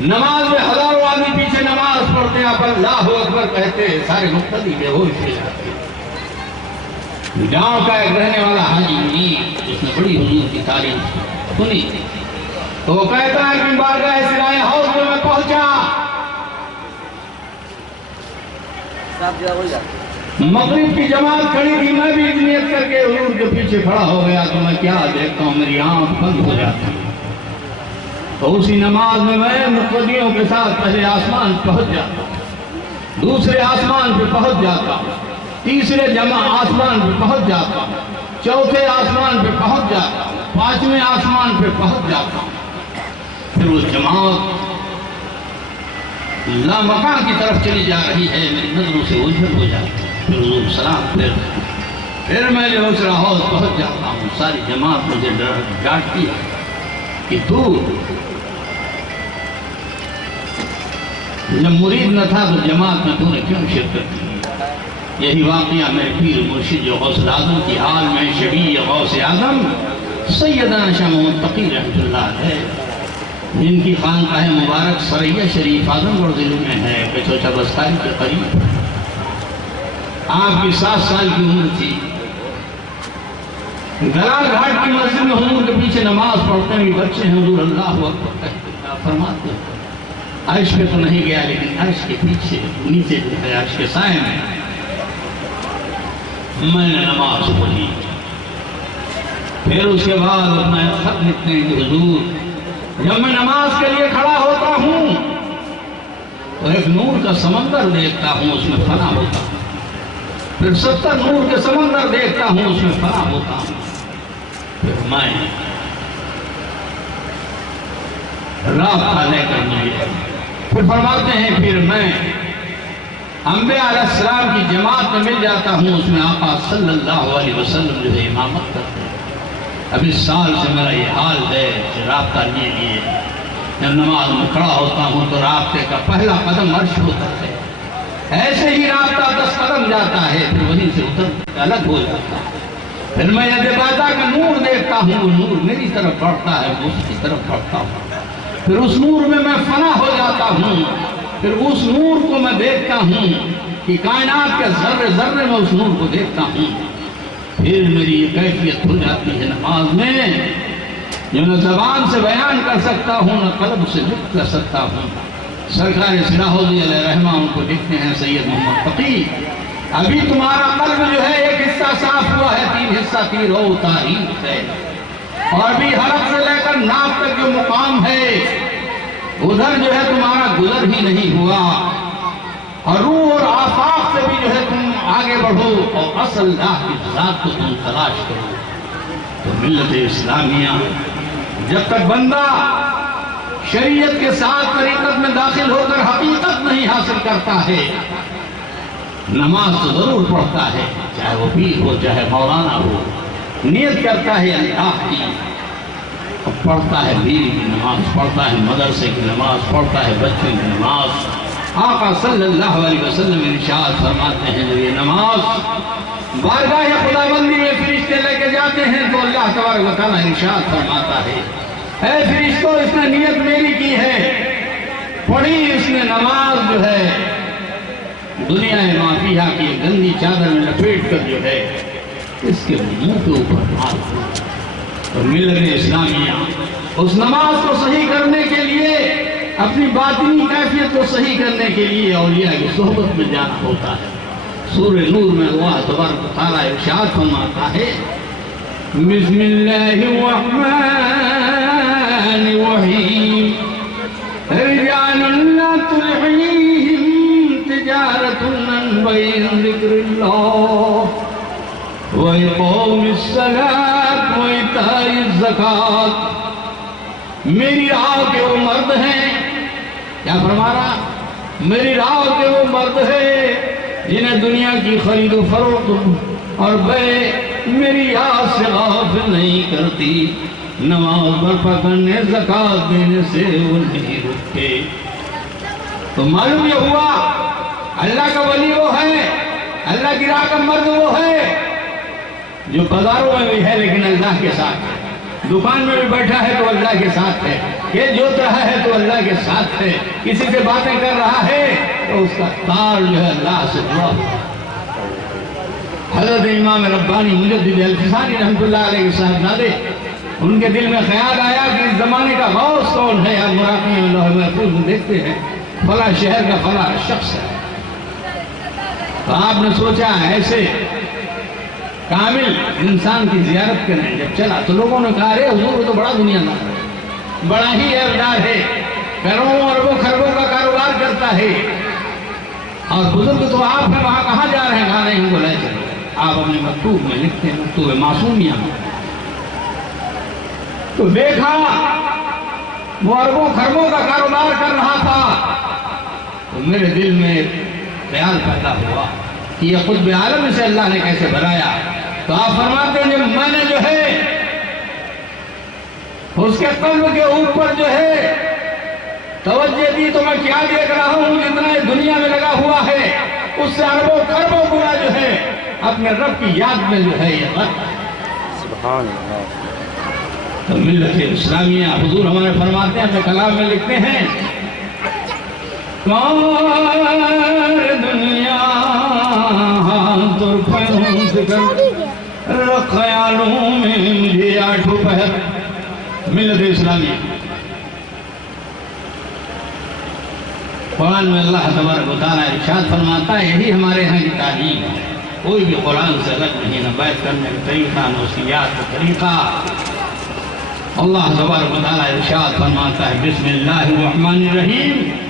نماز میں ہزاروں آدمی پیچھے نماز پڑھتے، آپ اللہ اکبر کہتے، سارے مقتدی بے ہوش ہو جاتے۔ گاؤں کا ایک رہنے والا حاجی منیر، جس نے بڑی حضور کی تعریف سنی، تو وہ کہتا ہے کہ بارگاہ سرائے حوض میں پہنچا، مغرب کی جماعت کھڑی تھی، میں بھی نیت کر کے حضور کے پیچھے کھڑا ہو گیا تو میں کیا دیکھتا ہوں، میری آنکھ بند ہو جاتی ہے۔ تو اسی نماز میں مقتدیوں کے ساتھ پہلے آسمان پہنچ جاتا ہوں، دوسرے آسمان پہ پہنچ جاتا ہوں، تیسرے آسمان پہ پہنچ جاتا ہوں، چوتھے آسمان پہ پہنچ جاتا ہوں، 5ویں آسمان پہ پہنچ جاتا ہوں۔ پھر وہ جماعت لامکان کی طرف چلی جا رہی ہے، میری نظروں سے اوجھل ہو جاتی ہے، پھر حضور سلام پھر میں جو اس حوض پہنچ جاتا ہوں، ساری جماعت مجھے ڈانٹتی ہے کہ تو جب مرید نہ تھا تو جماعت میں تو نے کیوں شرکت کی؟ یہی واقعہ میرے پیر مرشد جو غوث اعظم کی حال میں شبیہ غوث اعظم سیدنا شاہ محمد تقی رحمۃ اللہ ہے، جن کی خانقاہ مبارک سریہ شریف اعظم گڑھ ضلع میں ہے، کچوچا بستاری کے قریب۔ آپ کی 7 سال کی عمر تھی، گلال گھاٹ کی مسجد میں حضور کے پیچھے نماز پڑھتے ہوئے بچے ہیں، حضور اللہ اکبر کہتے ہیں، فرماتے ہیں عرش پہ تو نہیں گیا لیکن عرش کے پیچھے نیچے جو ہے عرش کے سائے میں نے نماز پڑھی۔ پھر اس کے بعد اپنا خط لکھتے ہیں کہ حضور جب میں نماز کے لیے کھڑا ہوتا ہوں تو ایک نور کا سمندر دیکھتا ہوں، اس میں فنا ہوتا ہوں، پھر 70 نور کے سمندر دیکھتا ہوں، اس میں فنا ہوتا ہوں، پھر میں رابطہ لے کر مجھے پھر فرماتے ہیں پھر میں انبیاء علیہ السلام کی جماعت میں مل جاتا ہوں، اس میں آقا صلی اللہ علیہ وسلم جو ہے امامت کرتے ہیں۔ اب اس سال سے میرا یہ حال ہے کہ رابطہ لیے جب نماز میں کھڑا ہوتا ہوں تو رابطے کا پہلا قدم عرش ہوتا ہے، ایسے ہی رابطہ 10 قدم جاتا ہے، پھر وہیں سے اتر الگ ہو جاتا ہے۔ پھر میں یہ دیوتا کا نور دیکھتا ہوں، وہ نور میری طرف بڑھتا ہے، اس کی طرف بڑھتا ہوں، پھر اس نور میں فنا ہو جاتا ہوں، پھر اس نور کو میں دیکھتا ہوں کہ کائنات کے ذرے ذرے میں اس نور کو دیکھتا ہوں۔ پھر میری یہ کیفیت ہو جاتی ہے نماز میں جو نہ زبان سے بیان کر سکتا ہوں نہ قلب سے لکھ کر سکتا ہوں۔ سرکار سراحودی علیہ رحمہ ان کو لکھتے ہیں سید محمد تقی، ابھی تمہارا قلب جو ہے ایک حصہ صاف ہوا ہے، 3 حصہ تیر و تاریخ ہے، اور ابھی حرف سے لے کر ناف تک جو مقام ہے ادھر جو ہے تمہارا گزر ہی نہیں ہوا، اور روح اور آفاق سے بھی جو ہے تم آگے بڑھو اور اصل اللہ کی ذات کو تم تلاش کرو۔ تو ملت اسلامیہ جب تک بندہ شریعت کے ساتھ طریقت میں داخل ہو کر حقیقت نہیں حاصل کرتا ہے نماز تو ضرور پڑھتا ہے، چاہے وہ پیر ہو چاہے مولانا ہو، نیت کرتا ہے اللہ کی، پڑھتا ہے بیوی کی نماز، پڑھتا ہے مدرسے کی نماز، پڑھتا ہے بچوں کی نماز۔ آقا صلی اللہ علیہ وسلم ارشاد فرماتے ہیں جب یہ نماز بارگاہ خداوندی میں فرشتے لے کے جاتے ہیں تو اللہ تبارک و تعالیٰ ارشاد فرماتا ہے اے فرشتوں اس نے نیت میری کی ہے، پڑھی اس نے نماز جو ہے دنیا ما فیہا کی گندی چادر میں لپیٹ کر جو ہے اس کے منہ کے اوپر مار اور ملت اسلامیہ اس نماز کو صحیح کرنے کے لیے، اپنی باطنی کیفیت کو صحیح کرنے کے لیے اولیاء کی صحبت میں جانا ہوتا ہے۔ سورہ نور میں اللہ تبارک و تعالیٰ ارشاد فرماتا ہے بسم اللہ الرحمن الرحیم رجال لا تلہیہم تجارت عن بیع ذکر اللہ وإقام الصلاة وإیتاء الزکاة۔ میری راہ کے وہ مرد ہیں، کیا فرما رہا؟ میری راہ کے وہ مرد ہیں جنہیں دنیا کی خرید و فروخت اور بے میری یاد سے غافل نہیں کرتی، نماز برپا کرنے زکوٰۃ دینے سے وہ نہیں رکتے۔ تو معلوم یہ ہوا اللہ کا ولی وہ ہے، اللہ کی راہ کا مرد وہ ہے جو بازاروں میں بھی ہے لیکن اللہ کے ساتھ ہے، دکان میں بھی بیٹھا ہے تو اللہ کے ساتھ ہے، یہ جوت رہا ہے تو اللہ کے ساتھ ہے، کسی سے باتیں کر رہا ہے تو اس کا تار جو ہے اللہ سے جڑا ہوا ہے۔ حضرت امام ربانی مجدد الفسانی رحمۃ اللہ علیہ کے صاحبزادے، ان کے دل میں خیال آیا کہ اس زمانے کا غوث کون ہے؟ آپ مراقبے میں لوح محفوظ میں دیکھتے ہیں فلاں شہر کا فلاں شخص ہے، تو آپ نے سوچا ایسے کامل انسان کی زیارت کریں۔ جب چلا تو لوگوں نے کہا رے حضور تو بڑا دنیا دار ہے، بڑا ہی عیبدار ہے، کروڑوں اربوں خربوں کا کاروبار کرتا ہے، اور بزرگ تو آپ ہیں، وہاں کہاں جا رہے ہیں؟ کہا نہیں ہم کو لے چلے۔ آپ اپنے مکتوب میں لکھتے ہیں، مکتوب معصومیہ میں، تو دیکھا وہ اربوں خربوں کا کاروبار کر رہا تھا، تو میرے دل میں خیال پیدا ہوا کہ یہ قطب عالم سے اللہ نے کیسے بنایا؟ تو آپ فرماتے ہیں جب میں نے جو ہے اس کے قلب کے اوپر جو ہے توجہ دی تو میں کیا دیکھ رہا ہوں، جتنا یہ دنیا میں لگا ہوا ہے اس سے اربوں خربوں گنا جو ہے اپنے رب کی یاد میں جو ہے یہ غرق ہے۔ سبحان اللہ۔ تو ملت اسلامیہ حضور ہمارے فرماتے ہیں، اپنے کلام میں لکھتے ہیں کار دنیا تر پیروں سے کر خیالوں میں مجھے آٹھوں پہر۔ ملت اسلامیہ قرآن میں اللہ تبارک و تعالیٰ ارشاد فرماتا ہے یہی ہمارے ہاں کی تعلیم ہے، کوئی بھی قرآن سے الگ نہیں، نہ بیعت کرنے کا طریقہ نہ وصیات کا طریقہ۔ اللہ تبارک و تعالیٰ ارشاد فرماتا ہے بسم اللہ الرحمن الرحیم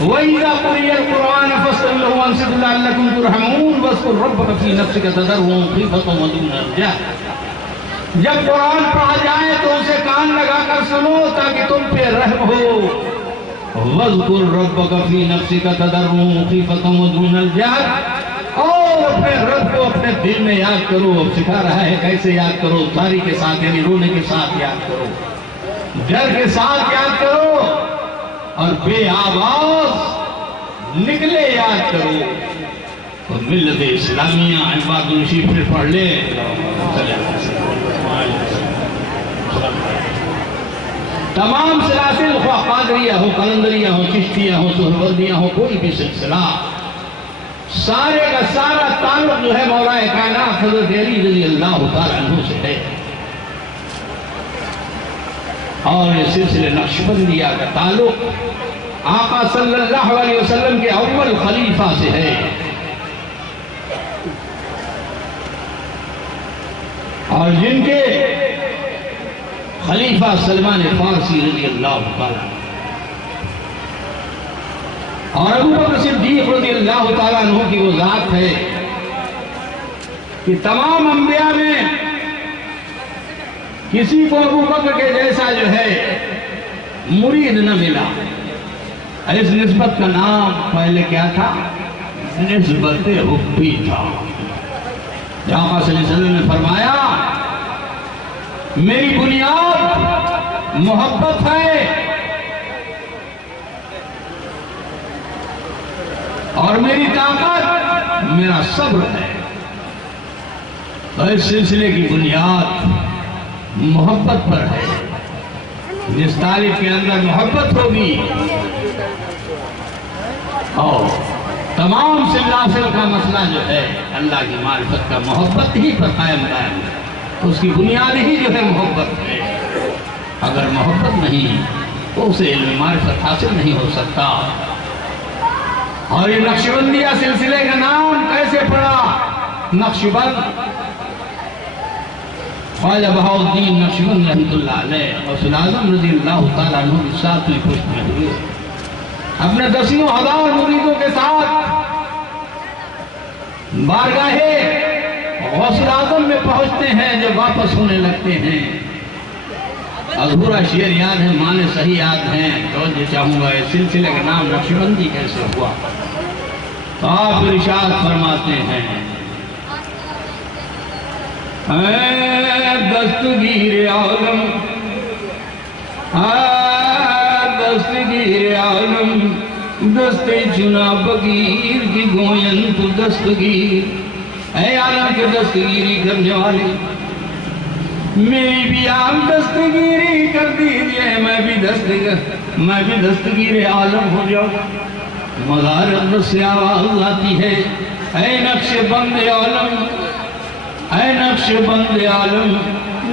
وَإِذَا قُرِئَ الْقُرْآنُ فَاسْتَمِعُوا لَهُ وَأَنصِتُوا لَعَلَّكُمْ تُرْحَمُونَ وَاذْكُرْ رَبَّكَ فِي نَفْسِكَ تَضَرُّعًا وَخِيفَةً وَدُونَ الْجَهْرِ۔ جب قرآن پڑھا جائے تو اسے کان لگا کر سنو تاکہ تم پہ رحم ہو۔ وَاذْكُرْ رَبَّكَ فِي نَفْسِكَ تَضَرُّعًا وَخِيفَةً وَدُونَ الْجَهْرِ، اور اپنے رب کو اپنے دل میں یاد کرو۔ اب سکھا رہا ہے کیسے یاد کرو، تاری کے ساتھ یعنی رونے کے ساتھ یاد کرو، ڈر کے ساتھ یاد کرو، اور بے آواز نکلے یاد کرو۔ اور ملت اسلامیہ عباد الشیف پھر پڑھ لے۔ تمام سلاسل، خواہ قادریہ ہو، قلندریہ ہو، چشتیہ ہو، سہروردیہ ہو، کوئی بھی سلسلہ، سارے کا سارا تعلق جو ہے مولا کائنات حضرت علی رضی اللہ تعالیٰ عنہ سے ہے، اور یہ سلسلے نقشبندیہ کا تعلق آقا صلی اللہ علیہ وسلم کے اول خلیفہ سے ہے، اور جن کے خلیفہ سلمان فارسی رضی اللہ تعالیٰ اور ابو بکر صدیق رضی اللہ تعالیٰ عنہ کی وہ ذات ہے کہ تمام انبیاء میں کسی کو ابو بکر کے جیسا جو ہے مرید نہ ملا۔ اس نسبت کا نام پہلے کیا تھا؟ نسبت حبی تھا۔ آقا صلی اللہ علیہ وسلم نے فرمایا میری بنیاد محبت ہے اور میری طاقت میرا صبر ہے۔ تو اس سلسلے کی بنیاد محبت پر ہے۔ جس طالب کے اندر محبت ہوگی اور تمام سلاسل کا مسئلہ جو ہے اللہ کی معرفت کا محبت ہی پر قائم ہے، اس کی بنیاد ہی جو ہے محبت ہے۔ اگر محبت نہیں تو اسے علم معرفت حاصل نہیں ہو سکتا۔ اور یہ نقشبندیہ سلسلے کا نام کیسے پڑا؟ نقشبند خواجہ بہاؤالدین نقشبند رحمۃ اللہ علیہ غوث اعظم رضی اللہ تعالیٰ عنہ کی ساتویں پشت میں ہوئے، اپنے دسیوں ہزار مریدوں کے ساتھ بارگاہ غوث اعظم میں پہنچتے ہیں۔ جب واپس ہونے لگتے ہیں ادھورا شعر یاد ہے، معنی صحیح یاد ہیں، توجہ چاہوں گا یہ سلسلے کا نام نقشبندی کیسے ہوا۔ تو آپ ارشاد فرماتے ہیں اے دستگیر عالم، اے دستگیر عالم، دست چنا بگیر کی گوین تو دستگیر، اے عالم کے دستگیری کرنے والے میری بھی آپ دستگیری کر دیجئے، میں بھی دستگیر عالم ہو جاؤں۔ مغارب سے آواز آتی ہے اے نقش بند عالم، اے نقش بند عالم،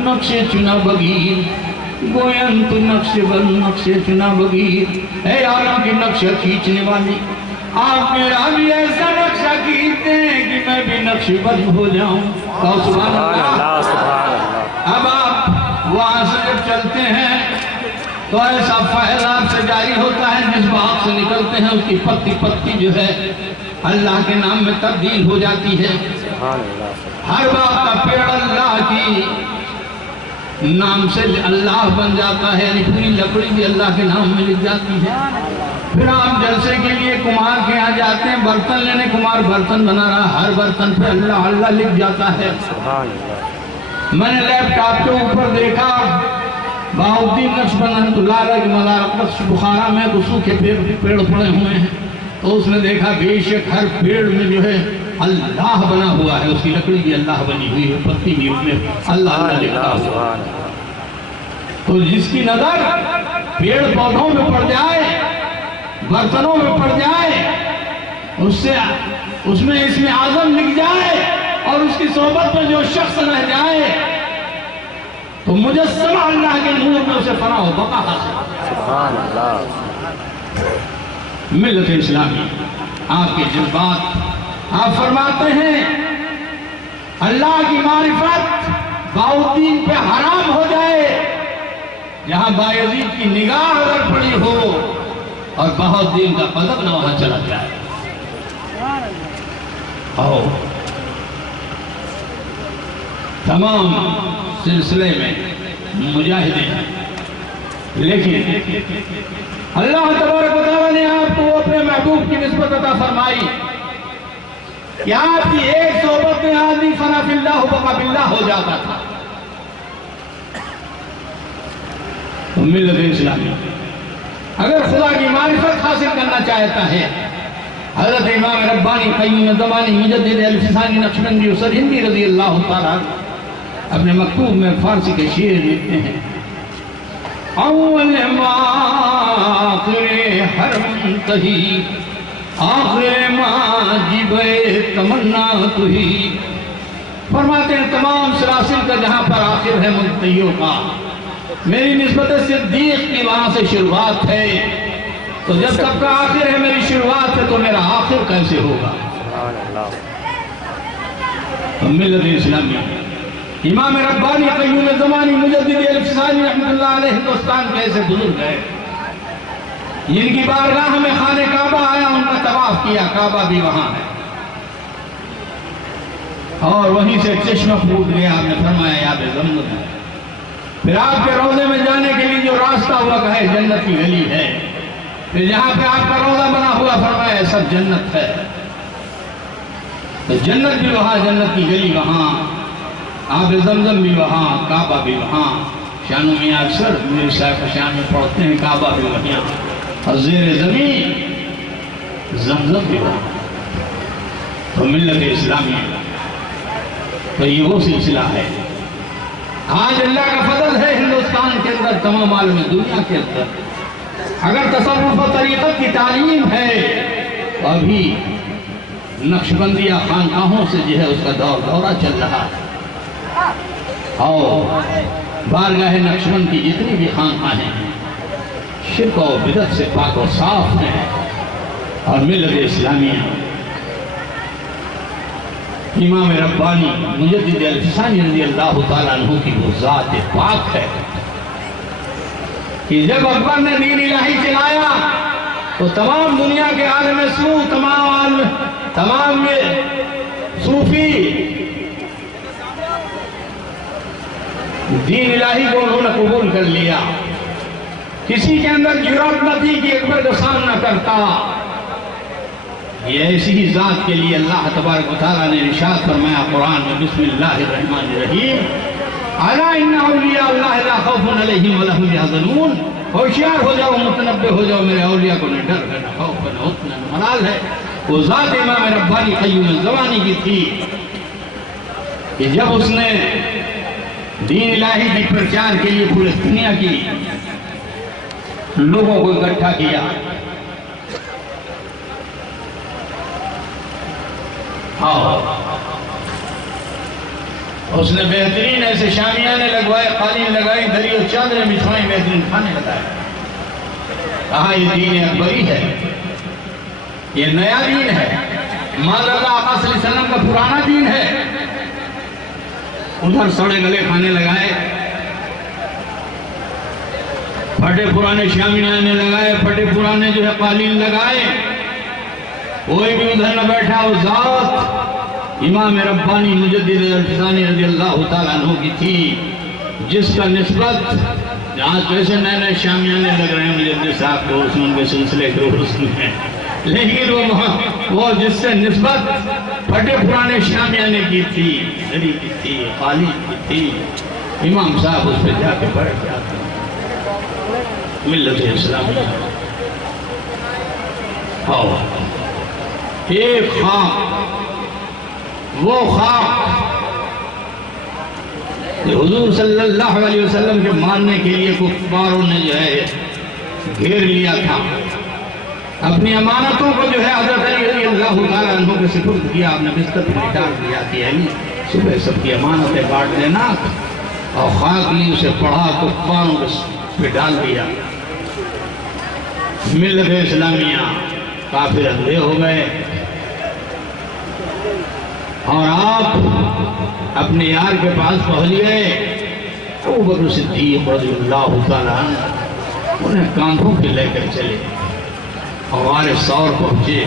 نقش چنا بگیر گوین تو نقش بند، نقش چنا بگیر، اے عالم کی نقشہ کھینچنے والی، آپ میرا بھی ایسا نقشہ کھینچتے ہیں کہ میں بھی نقش بند ہو جاؤں۔ سبحان اللہ، سبحان اللہ۔ اب آپ وہاں سے جب چلتے ہیں تو ایسا فیض آپ سے جاری ہوتا ہے، جس باغ سے نکلتے ہیں اس کی پتی پتی جو ہے اللہ کے نام میں تبدیل ہو جاتی ہے۔ ہر باغ کا پیڑ اللہ کی نام سے اللہ بن جاتا ہے، یعنی پوری لکڑی بھی اللہ کے نام میں لکھ جاتی ہے۔ پھر آپ جلسے کے لیے کمار کے یہاں جاتے ہیں، برتن لینے، کمار برتن بنا رہا، ہر برتن پہ اللہ اللہ لکھ جاتا ہے۔ میں نے لیپ ٹاپ کے اوپر دیکھا بہاؤالدین نقشبند رحمۃ اللہ علیہ کی مزار بخارا میں گسو کے پیڑ پڑے ہوئے ہیں، تو اس نے دیکھا بے شک ہر پیڑ میں جو ہے اللہ بنا ہوا ہے، اس کی لکڑی بھی اللہ بنی ہوئی ہے، پتی بھی اس میں اللہ اللہ لکھا ہوا ہے۔ تو جس کی نظر پیڑ پودوں میں پڑ جائے، برتنوں میں پڑ جائے، اس میں اسم اعظم لکھ جائے اور اس کی صحبت میں جو شخص رہ جائے تو مجسمہ اللہ کے نور میں اسے فنا و بقا حاصل۔ سبحان اللہ۔ ملت اسلامی آپ کے جذبات، آپ فرماتے ہیں اللہ کی معرفت بہاؤالدین پہ حرام ہو جائے، جہاں بایزید کی نگاہ اگر پڑی ہو اور بہاؤالدین کا قدم نہ وہاں چلا جائے۔ آؤ تمام سلسلے میں مجاہدے ہیں، لیکن اللہ تبارک و تعالیٰ نے آپ کو اپنے محبوب کی نسبت عطا فرمائی کہ آپ کی ایک صحبت میں آدمی فنا فی اللہ بقا فی اللہ ہو جاتا تھا۔ تو ملت اسلامی اگر خدا کی معرفت حاصل کرنا چاہتا ہے، حضرت امام ربانی قیوم زمانی مجدد الفسانی نقشبندی سرہندی رضی اللہ تعالیٰ اپنے مکتوب میں فارسی کے شعر لکھتے ہیں اول ما آخر حرم تہی، آخر ما جب تمنا تہی۔ فرماتے ہیں تمام سلاسل کا جہاں پر آخر ہے منتہیوں کا، میری نسبت صدیق کی وہاں سے شروعات ہے، تو جب سب کا آخر ہے میری شروعات ہے تو میرا آخر کیسے ہوگا؟ ملت اسلامی امام ربانی قیوم زمانی مجدد الفسانی رحمۃ اللہ علیہ ہندوستان کے ایسے بزرگ ہیں جن کی بارگاہ میں خانہ کعبہ آیا، ان کا طواف کیا، کعبہ بھی وہاں ہے، اور وہیں سے چشمہ پھوٹ گیا، آپ نے فرمایا یاد زمزم ہے۔ پھر آپ کے روضے میں جانے کے لیے جو راستہ ہوا کہ جنت کی گلی ہے، پھر جہاں پہ آپ کا روضہ بنا ہوا فرمایا سب جنت ہے۔ تو جنت بھی وہاں، جنت کی گلی وہاں، آب زمزم بھی وہاں، کعبہ بھی وہاں. شانوں میں اکثر میرے صاحب شان میں پڑھتے ہیں کعبہ بھی وہاں اور زیر زمین زمزم بھی وہاں. تو ملت اسلامی تو یہ وہ سلسلہ ہے. آج اللہ کا فضل ہے ہندوستان کے اندر، تمام عالم دنیا کے اندر اگر تصوف و طریقت کی تعلیم ہے تو ابھی نقشبندیہ خانقاہوں سے جو ہے اس کا دورہ چل رہا ہے. اور بارگاہ نقشبند کی جتنی بھی خانقاہیں ہیں شرک و بدعت سے پاک و صاف ہیں. اور ملت اسلامیہ امام ربانی مجدد الفسانی رضی اللہ تعالیٰ عنہ کی وہ ذات پاک ہے کہ جب اکبر نے دین الہی چلایا تو تمام دنیا کے عالم سو، تمام صوفی دین الہی کو انہوں نے قبول کر لیا. کسی کے اندر جرات نہ تھی کہ اکبر کا سامنا کرتا. یہ ایسی ہی ذات کے لیے اللہ تبارک و تعالیٰ نے ارشاد فرمایا قرآن میں بسم اللہ الرحمن الرحیم الا ان اولیاء اللہ لا خوف علیہم ولا هم یحزنون. ہوشیار ہو جاؤ، متنبہ ہو جاؤ، میرے اولیاء کو نہ ڈر ہے، نہ خوف ہے، نہ حزن ہے، نہ ملال ہے. وہ ذات امام ربانی قیوم الزمانی کی تھی کہ جب اس نے دین الہی کی پرچار کے لیے پورے دنیا کی لوگوں کو اکٹھا کیا. اس نے بہترین ایسے شامیانے لگوائے، قالین لگائی، دری اور چادریں بچھوائیں، بہترین کھانے لگائے. کہا یہ دین اکبری ہے، یہ نیا دین ہے، ماذا آقا صلی اللہ علیہ وسلم کا پرانا دین ہے. ادھر سڑے گلے کھانے لگائے، پھٹے پرانے شامیانے لگائے، پھٹے پرانے جو ہے قالین لگائے. کوئی بھی ادھر نہ بیٹھا. وہ ذات امام ربانی مجدد الفسانی رضی اللہ تعالیٰ عنہ کی تھی جس کا نسبت جہاں کیسے نئے نئے شامیانے لگ رہے ہیں مجدد صاحب کو، اس میں ان کے سلسلے کے رسم ہیں، لیکن وہ جس سے نسبت پھٹے پرانے شامیانے کی تھی، دری کی تھی، قالین کی تھی، امام صاحب اس پہ جا کے بیٹھ جاتے. ملت اسلامی ایک خاک، وہ خاک کہ حضور صلی اللہ علیہ وسلم کے ماننے کے لیے کفاروں نے جو ہے گھیر لیا تھا. اپنی امانتوں کو جو ہے حضرت علی رضی اللہ تعالیٰ عنہ کے سپرد کیا. آپ نے بستر پہ ڈال دیا کہ علی صبح سب کی امانتیں بانٹ دینا، اور خاک لی اسے پڑھا کفاروں پہ ڈال دیا. ملت اسلامیہ کافر اندھے ہو گئے اور آپ اپنے یار کے پاس پہنچ گئے. ابو بکر صدیق رضی اللہ تعالیٰ عنہ انہیں کاندھوں پہ لے کر چلے، غار ثور پہنچے.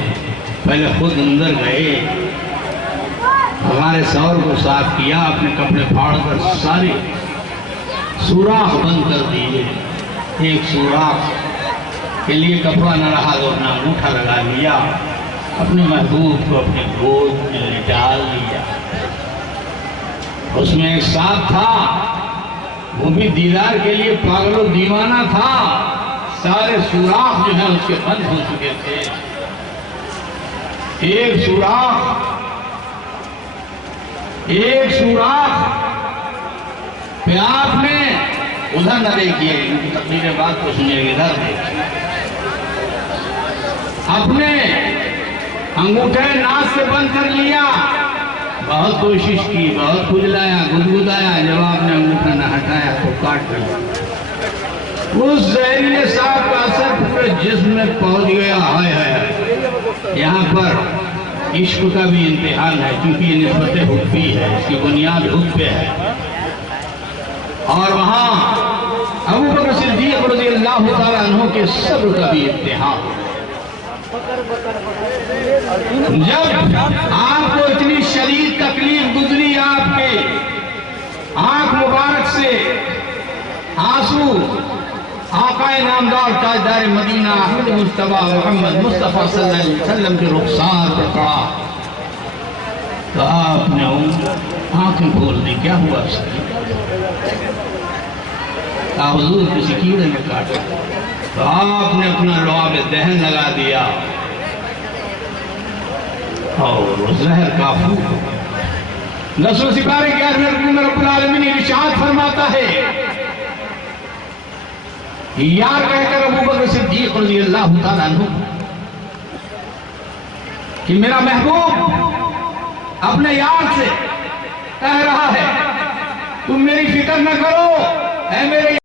پہلے خود اندر گئے، غار ثور کو صاف کیا، اپنے کپڑے پھاڑ کر سارے سوراخ بند کر دیے. ایک سوراخ کے لیے کپڑا نہ رہا تو اپنا انگوٹھا لگا لیا، اپنے محبوب کو اپنے گود میں ڈال دیا. اس میں ایک سانپ تھا، وہ بھی دیدار کے لیے پاگل و دیوانہ تھا. سارے سوراخ جو ہیں اس کے بند ہو چکے تھے. ایک سوراخ پہ آپ نے ادھر نہ دیکھیے، ان کی تقریر بات کو سنیے، ادھر دیکھیے. اپنے انگوٹھے ناک سے بند کر لیا. بہت کوشش کی، بہت کھجلایا، گدگدایا. جب آپ نے انگوٹھا نہ ہٹایا تو کاٹ دیا. اس زہریلے سانپ کا اثر پورے جسم میں پہنچ گیا. ہائے ہائے، یہاں پر عشق کا بھی امتحان ہے، کیونکہ یہ نسبت حبی ہے، اس کی بنیاد حب پہ ہے. اور وہاں ابو بکر صدیق رضی اللہ تعالیٰ عنہ کے صبر کا بھی امتحان. جب آپ کو اتنی شدید تکلیف گزری، آپ کے آنکھ مبارک سے آنسو آقا نامدار تاجدار مدینہ احمد مصطفیٰ محمد مصطفیٰ صلی اللہ علیہ وسلم کے رخسار پہ پڑا. تو آپ نے آنکھیں کھول دی، کیا ہوا اس کی؟ حضور کسی کیڑے میں کاٹا، تو آپ نے اپنا لعاب دہن لگا دیا اور زہر کافور ہو گیا۔ نسل سپارے کے آخر میں رب العالمین ارشاد فرماتا ہے، یار کہہ کر ابو بکر صدیق رضی اللہ تعالیٰ عنہ کہ میرا محبوب اپنے یار سے کہہ رہا ہے تم میری فکر نہ کرو، اے میرے